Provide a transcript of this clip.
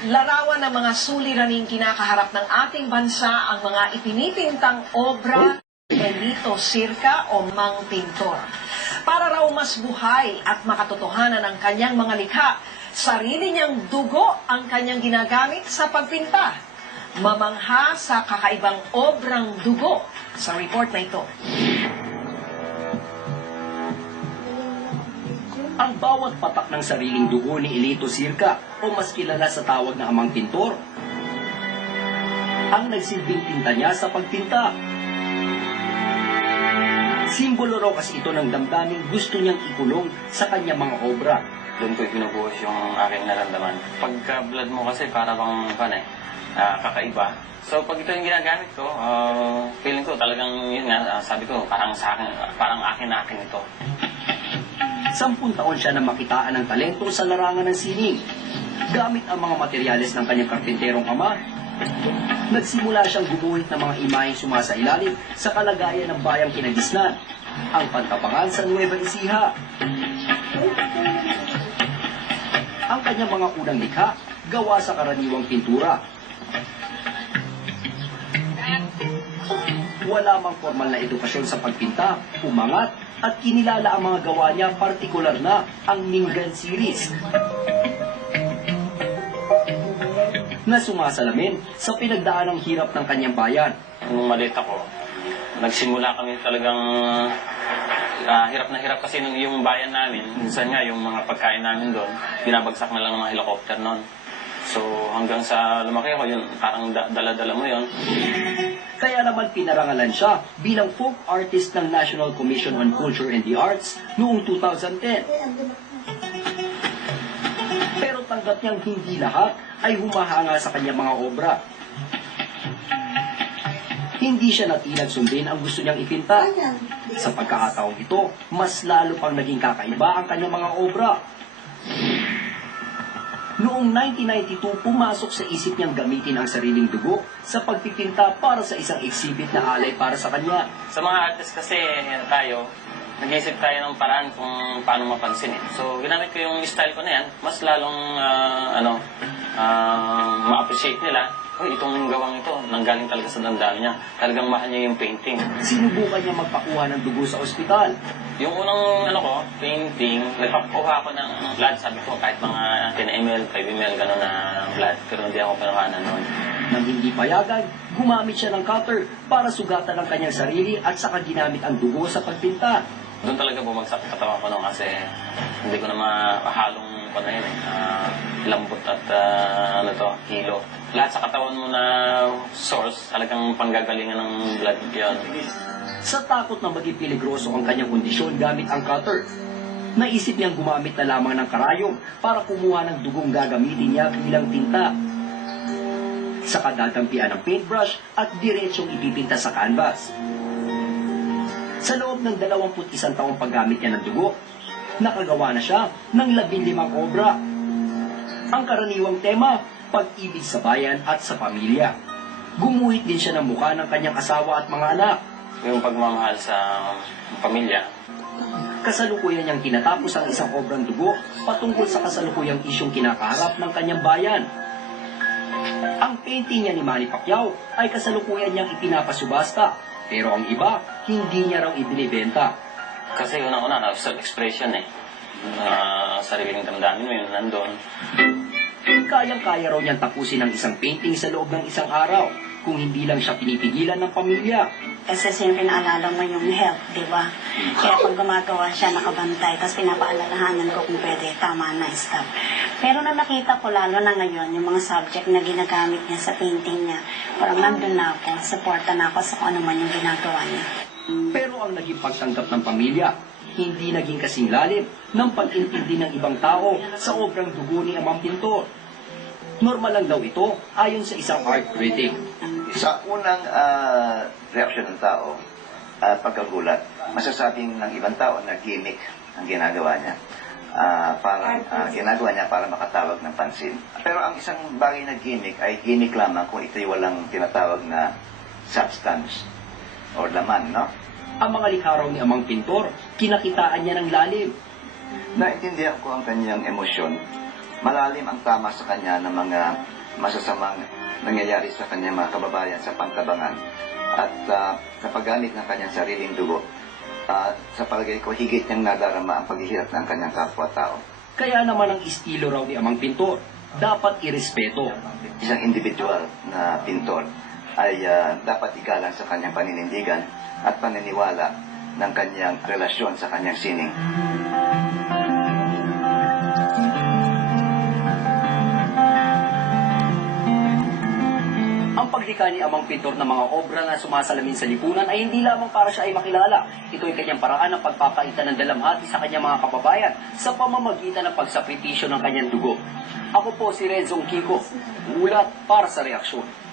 Larawan ng mga suliraning kinakaharap ng ating bansa ang mga ipinipintang obra Benito Sirca o Mang Pintor. Para raw mas buhay at makatotohanan ang kanyang mga likha, sarili niyang dugo ang kanyang ginagamit sa pagpinta. Mamangha sa kakaibang obrang dugo sa report na ito. Ang bawat patak ng sariling dugo ni Elito Sirca o mas kilala sa tawag na amang pintor. Ang nagsilbing tinta niya sa pagpinta. Simbolo raw kasi ito ng damdaming gusto niyang ikulong sa kanyang mga obra. doon ko binubuhos yung aking naramdaman. Pagka blood mo kasi para bang pan eh, ah, kakaiba. So pag ito yung ginagamit ko, ah, feeling ko talagang yun nga, ah, sabi ko parang sa akin, parang akin na akin ito. Sampung taon siya na makitaan ng talento sa larangan ng sining. Gamit ang mga materyales ng kanyang karpinterong ama, nagsimula siyang gumuhit ng mga imaheng sumasailalim sa kalagayan ng bayang kinagisnan, ang pantapangan sa Nueva Ecija. Ang kanyang mga unang likha, gawa sa karaniwang pintura. Wala mang formal na edukasyon sa pagpinta, umangat, at kinilala ang mga gawa niya partikular na ang Mingan series na sumasalamin sa pinagdaan ng hirap ng kanyang bayan. Nung maliit ako, nagsimula kami talagang ah, hirap na hirap kasi nung yung bayan namin, minsan nga yung mga pagkain namin doon, binabagsak na lang ng mga helicopter noon. So hanggang sa lumaki ako, yun, parang da- dala-dala mo yun. Naman pinarangalan siya bilang folk artist ng National Commission on Culture and the Arts noong 2010. Pero tanggap niyang hindi lahat ay humahanga sa kanyang mga obra. Hindi siya natinag sundin ang gusto niyang ipinta. Sa pagkakataong ito, mas lalo pang naging kakaiba ang kanyang mga obra. Noong 1992, pumasok sa isip niyang gamitin ang sariling dugo sa pagpipinta para sa isang exhibit na alay para sa kanya. Sa mga artist kasi tayo, nag-iisip tayo ng paraan kung paano mapansin eh. So, ginamit ko yung style ko na yan, mas lalong, ah, ano, ah, ma-appreciate nila. Uy, itong gawang ito, nanggaling talaga sa damdamin niya. Talagang mahal niya yung painting. Sinubukan niya magpakuha ng dugo sa ospital. Yung unang, ano ko, painting, nagpapakuha ko ng blood. Sabi ko, kahit mga 10 ml, 5 ml, gano'n na blood. Pero hindi ako pinakuhanan noon. Nang hindi payagan, gumamit siya ng cutter para sugatan ang kanyang sarili at saka ginamit ang dugo sa pagpinta. Doon talaga bumagsak ang katawan ko noon kasi hindi ko na mahalong ko na yun eh. Ah, lambot at ah, ano to, kilo. Lahat sa katawan mo na source, talagang panggagalingan ng blood yun. Sa takot na maging peligroso ang kanyang kondisyon gamit ang cutter, naisip niyang gumamit na lamang ng karayom para kumuha ng dugong gagamitin niya bilang tinta. Sa kadadampian ng paintbrush at diretsong ipipinta sa canvas. Sa loob ng 21 taong paggamit niya ng dugo, nakagawa na siya ng 15 obra. Ang karaniwang tema, pag-ibig sa bayan at sa pamilya. Gumuhit din siya ng mukha ng kanyang asawa at mga anak. Yung pagmamahal sa pamilya, Kasalukuyan niyang tinatapos ang isang obrang dugo patungkol sa kasalukuyang isyong kinakaharap ng kanyang bayan. Ang painting niya ni Manny Pacquiao ay kasalukuyan niyang ipinapasubasta, pero ang iba, hindi niya raw ibinibenta. kasi unang-una, na self-expression eh. Uh, sariling damdamin mo yun, nandun. Kayang-kaya raw niyang tapusin ang isang painting sa loob ng isang araw, kung hindi lang siya pinipigilan ng pamilya. Kasi siyempre naalala mo yung health, di ba? Kaya pag gumagawa siya, nakabantay, tapos pinapaalalahanan ko kung pwede, tama na, stop. Pero na nakita ko lalo na ngayon, yung mga subject na ginagamit niya sa painting niya, parang nandun na ako, supporta na ako sa kung ano man yung ginagawa niya. Pero ang naging pagtanggap ng pamilya, hindi naging kasing lalim ng pag-intindi ng ibang tao sa obrang dugo ni Amang Pintor. Normal lang daw ito ayon sa isang art critic. Sa unang ah, reaksyon ng tao at pagkagulat, masasabing ng ibang tao na gimmick ang ginagawa niya. Ah, para ah, ginagawa niya para makatawag ng pansin. Pero ang isang bagay na gimmick ay gimmick lamang kung ito'y walang tinatawag na substance or laman, no? Ang mga likha raw ni Amang Pintor, kinakitaan niya ng lalim. Naintindihan ko ang kanyang emosyon malalim ang tama sa kanya ng mga masasamang nangyayari sa kanyang mga kababayan sa pangkabangan at ah, sa paggamit ng kanyang sariling dugo. ah, sa palagay ko, higit niyang nadarama ang paghihirap ng kanyang kapwa-tao. Kaya naman ang estilo raw ni amang pintor, dapat irespeto. Isang individual na pintor ay ah, dapat igalang sa kanyang paninindigan at paniniwala ng kanyang relasyon sa kanyang sining. Ang paglikha ni amang pintor ng mga obra na sumasalamin sa lipunan ay hindi lamang para siya ay makilala. Ito ay kanyang paraan ng pagpapaita ng dalamhati sa kanyang mga kababayan sa pamamagitan ng pagsakripisyo ng kanyang dugo. Ako po si Renzong Kiko, ulat para sa reaksyon.